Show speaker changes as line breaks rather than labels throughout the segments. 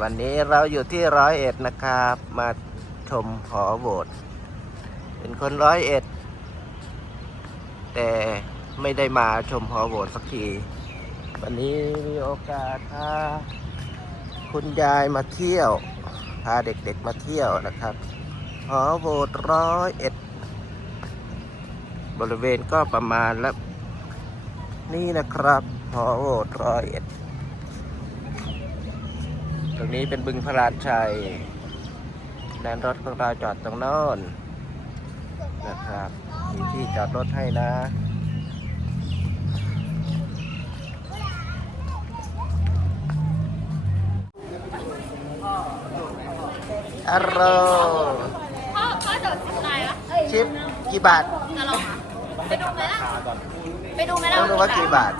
วันนี้เราอยู่ที่ร้อยเอ็ดนะครับ มาชมหอโบสถ์เป็นคนร้อยเอ็ด แต่ไม่ได้มาชมหอโบสถ์สักที วันนี้มีโอกาสพาคุณยายมาเที่ยว พาเด็กๆมาเที่ยวนะครับหอโบสถ์ร้อยเอ็ด บริเวณก็ประมาณแล้วนี่นะครับหอโบสถ์ร้อยเอ็ด ตรงนี้เป็นบึงพระราชัยแลนรถของเราจอดตรงโน้นนะครับ มีที่จอดรถให้นะ อร่อย
พ่อพ่อโดดซิปไลน์ปะ
ชิปกี่บาท
จะลองอะไปดูไหมล่ะ ไปดูไหมล่ะ
ต้องดูว่ากี่บาท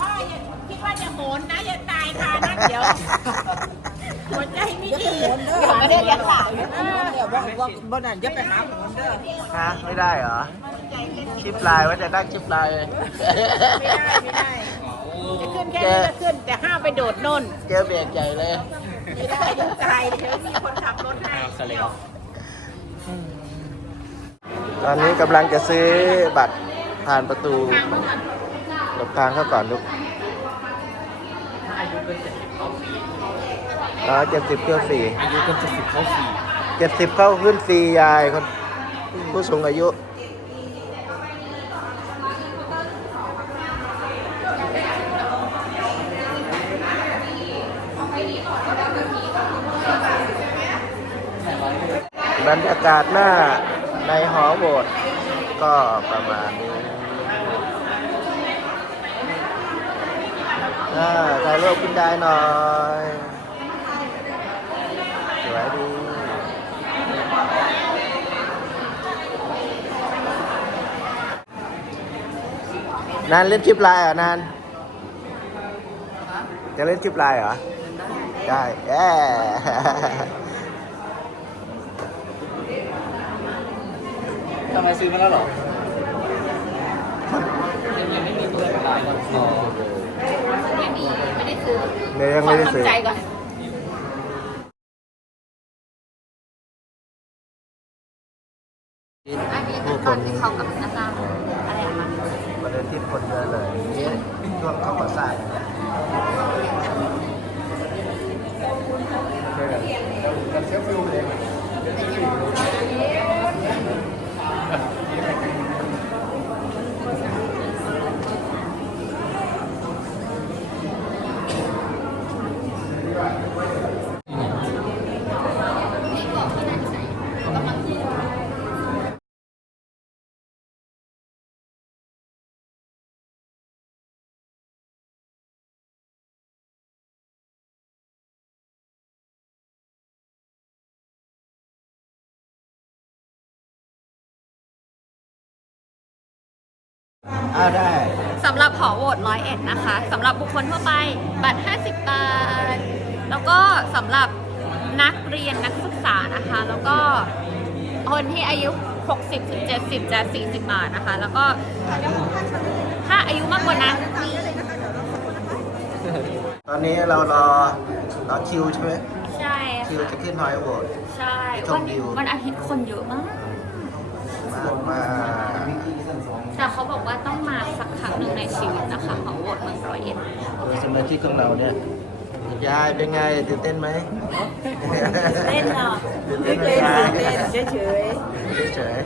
คิดว่าจะโหนนะอย่าตายค่ะนะเดี๋ยว หัวใจไม่ดี
เดี๋ยวไม่ได้เลี้ยงหลาน
เดี๋ยวว่าว่าบนนั้นจะไปหาหมอนเด้อ
ฮะไม่ได้เหรอชิปลายว่าจะนั่งชิปลาย
ไม่ได้ไม่ได้จะขึ้นแค่นี้ก็ขึ้นแต่ห้ามไปโดดโน่น
เจอเบรกใหญ่เลย
ไม่ได้เดี๋ยวตายเดี๋ยวมีคนขับรถให้
ตอนนี้กำลังจะซื้อบัตรผ่านประตูหลบทางเข้าก่อนลูกอ๋อ เจ็ดสิบเข้าฟรี
อายุเป็นเจ็ดสิบเข้าสี่
เจ็ดสิบเข้าขึ้นฟรียายคนผู้สูงอายุบรรยากาศหน้าในหอโบสถ์ก็ประมาณนี้อ่าถ่ายรูปคุณได้หน่อย สวยดี นานเล่นชิปไลน์เหรอนานจะเล่นชิปไลน์เหรอ ได้แย่
ทำไมซื้อมาแล้วหรอยังไม่มีเบอร์ไลน์อ๋อ
ไม่มี ไม่ได้ซื้อ
เดี๋ยวยังไม่ได้ซื้อ
ขอทำใจก่อนอัน เช
ฟฟิลด์เลย อ้าวได้
สำหรับหอโหวตร้อยเอ็ดนะคะสำหรับบุคคลทั่วไปบัตร 50 บาท แล้วก็สำหรับนักเรียนนักศึกษานะคะ แล้วก็คนที่อายุ 60ถึง70 จะ 40 บาทนะคะ แล้วก็ถ้าอายุมากกว่านั้น
ตอนนี้เรารอรอคิวใช่ไหม
ใช่
คิว
ค่ะ
จะขึ้นหอยโบสถ์
ใช่
ช
วั
ม
น
วิว
วันอาทิตย์คนเยอะมาก
มากมาก
แต่เขาบอกว่าต้องมาสักครั้งหนึ่งในชีวิตนะคะหอโหวตเมืองร้อยเอ็ด
โดยสมาชิกของเราเนี่ยยายเป็นไงตื่นเต้นไหม
เล่นเนาะ
ตื่นเต้
ไม่
นไหม
เคย
ยาย
เล่นเฉย
เฉย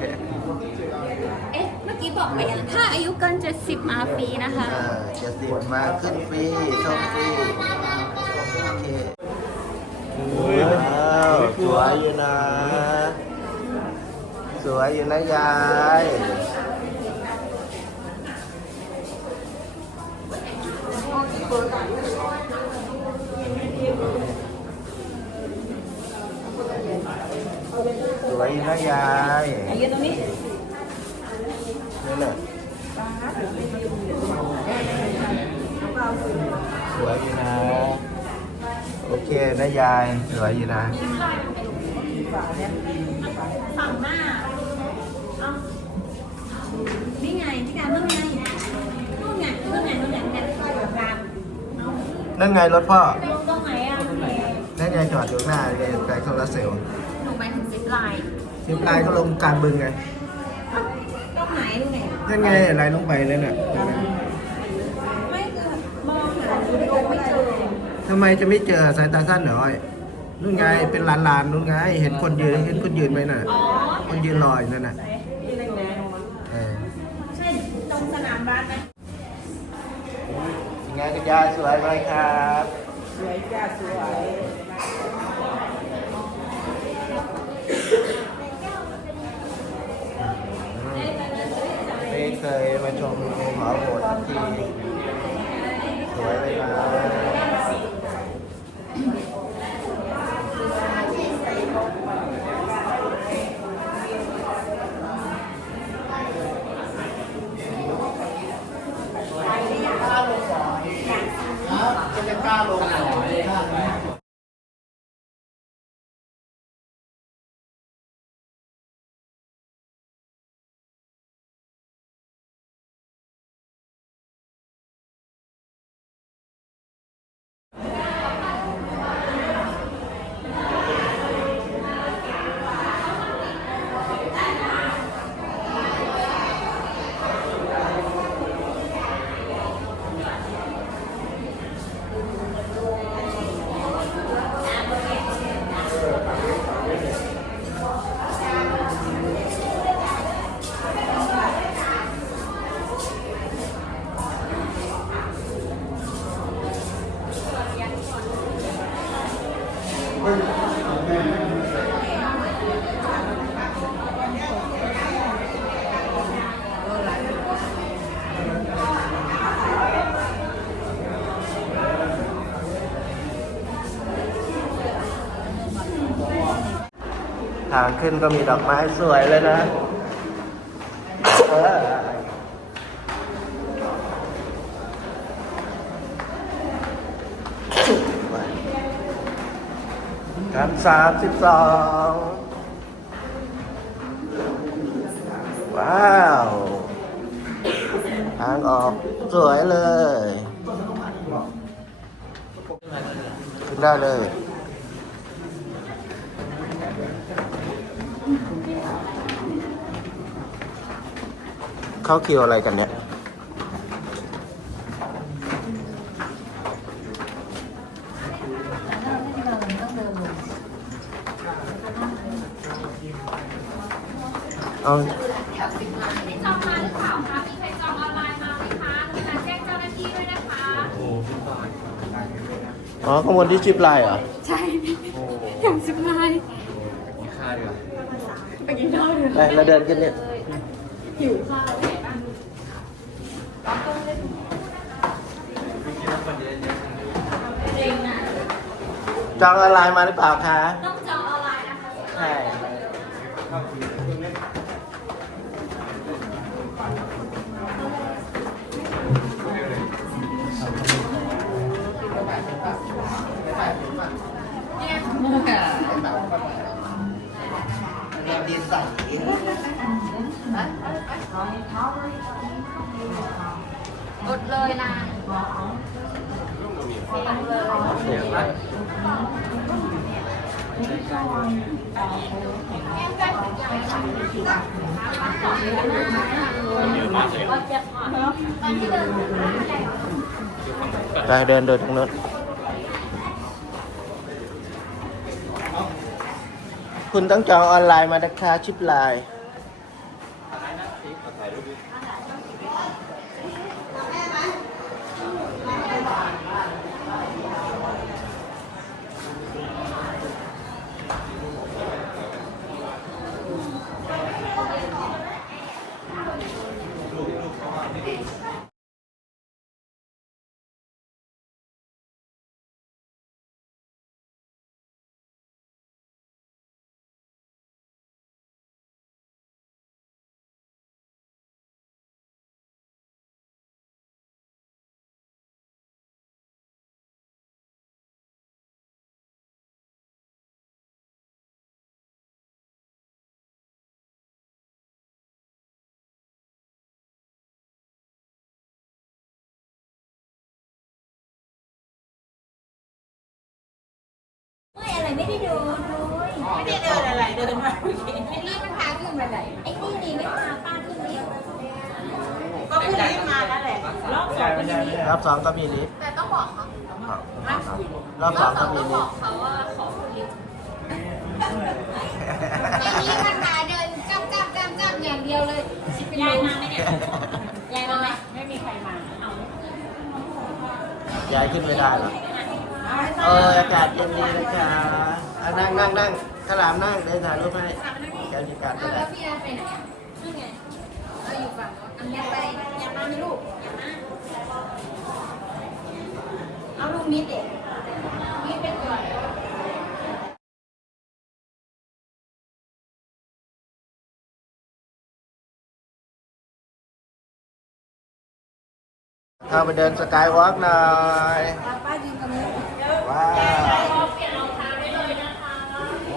เอ๊ะเมื่อกี้บอกไปยังถ้าอายุเกิน70มาฟรีนะคะ
ๆอ่าเจ็ดสิบมาขึ้นฟรีชมฟรีโอเคว้าวสวยอยู่นะ สวยอยู่นะยาย วยอยู่นะยาย
ๆยืนตรงนี้
นี่แหละสวยอยู่นะ โอเคนะยาย สวยอยู่นะ
ฝั่งหน้าเอานี่ไงพี่การต้องไงนู่นไงนู่นไงนู่นไงเนี่ย
นั่นไงรถพ่อ
ตรงไหนอะ
นั่นไงจอดอยู่ข้างหน้าไงไกลโซลาร์เซลล์
หนูหมายถึงซิปไลน์
ซิปไลน์ก็ลงกลางบึงไง
ต้องไหนตรงไหน
นั่นไงไหลลงไปเลยน่ะ
ไม่คือมองหาวิดีโอไม่เจอ
ทำไมจะไม่เจอสายตาสั้นเหรออ้อยนู่นไงเป็นลานลานๆนู่นไง เห็นคนยืนเห็นคนยืนไหมน่ะ
อ๋อ
คนยืนรออยู่นั่นน่ะ
ที่ไหนไหน
เออ
ใช่ตรงสนามบาสไหม
ยังไงกันยายสวยไหมครับ
สวยจ้าสวย
ไม่เคยมาชมหอโบสถ์สักทีสวยไหมครับจะกล้าลงหน่อย ทางขึ้นก็มีดอกไม้สวยเลยนะ เออ กันสามสิบสองว้าว ทางออกสวยเลย ขึ้นได้เลยเข้าคิวอะไรกันเนี่ย เอา
จอง มาหรือเปล่าคะมีใครจองออนไลน์มาไหมคะกรุณาแจ้งเจ้าหน้าที่ด้วยนะคะ
อ๋อข้างบนที่ชิปไลน์เหรอ
ใช่อย่างซิปไลน์
มีค่าดีกว่า
ไปกินข้าวเลย
ไปเราเดินกันเนี่ย
หิวข้าว
จองออนไลน์มาหรือเปล่าคะ
ต้องจองออนไลน์นะคะ
ใช่ ดีใส
กดเลยนะ
ไปเดินเดินตรงนู้น คุณต้องจองออนไลน์มานะคะชิปไลน์
ไม่ได้ดูดู
ไม่ได้เดินอะไรเดินมาเมื่อกี้
ไอ้นี่มันพาขึ้นมาไหนไอ้นี่นี่ไม่พาป้าขึ้นลิฟต์
ก็เพิ่งรีบมาแล้วแหละรอบสองก็ยังมี
รอบสองก็มีลิฟต์
แต่ต้องบอกเขา
รอบสองก็มี
ต้องบ
ลิ
อ
ฟ
ก
ต์
เขาว่าขอคุณลิฟต์
ไอ้นี่มันพาเดินจ้ำจ้ำจ้ำจ้ำอย่างเดียวเลยเป็น
ยาย
ลม
มาไหมเนี่ย
ยายมาไหม
ไม่มีใครมาเอา
ยายขึ้นไม่ได้หรอก เอออากาศเย็นดีนะคะอะนั่งนั่งนั่งขลามนั่งเดินถ่ายรูปให้แกมีการ
เอาแล้วพี่อไปไหนอะนั่นไงเราอยู่ฝั่งโน้นอันนี้ไปอย่ามาไหมลูกอย่ามาเอาลูกนิดเด็กนิดเป็นก่อน
เข้าไปเดินสกายวอล์กหน่อย
ป้ายืนตรงนี้
ว้าว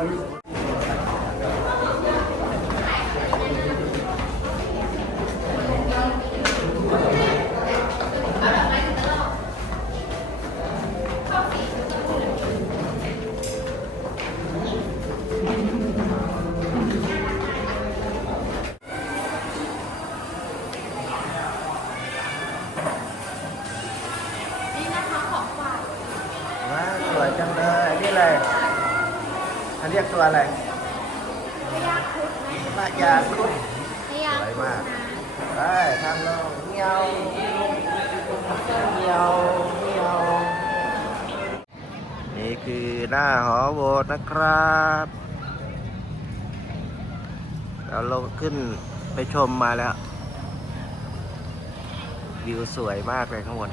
Thank you. ตัวอะไรพยาครุดพยาครุดสวยมากไปทางลงเงียวเงียวเงียวนี่คือหน้าหอโบสถ์นะครับเราลงขึ้นไปชมมาแล้ว วิวสวยมากเลยข้างบน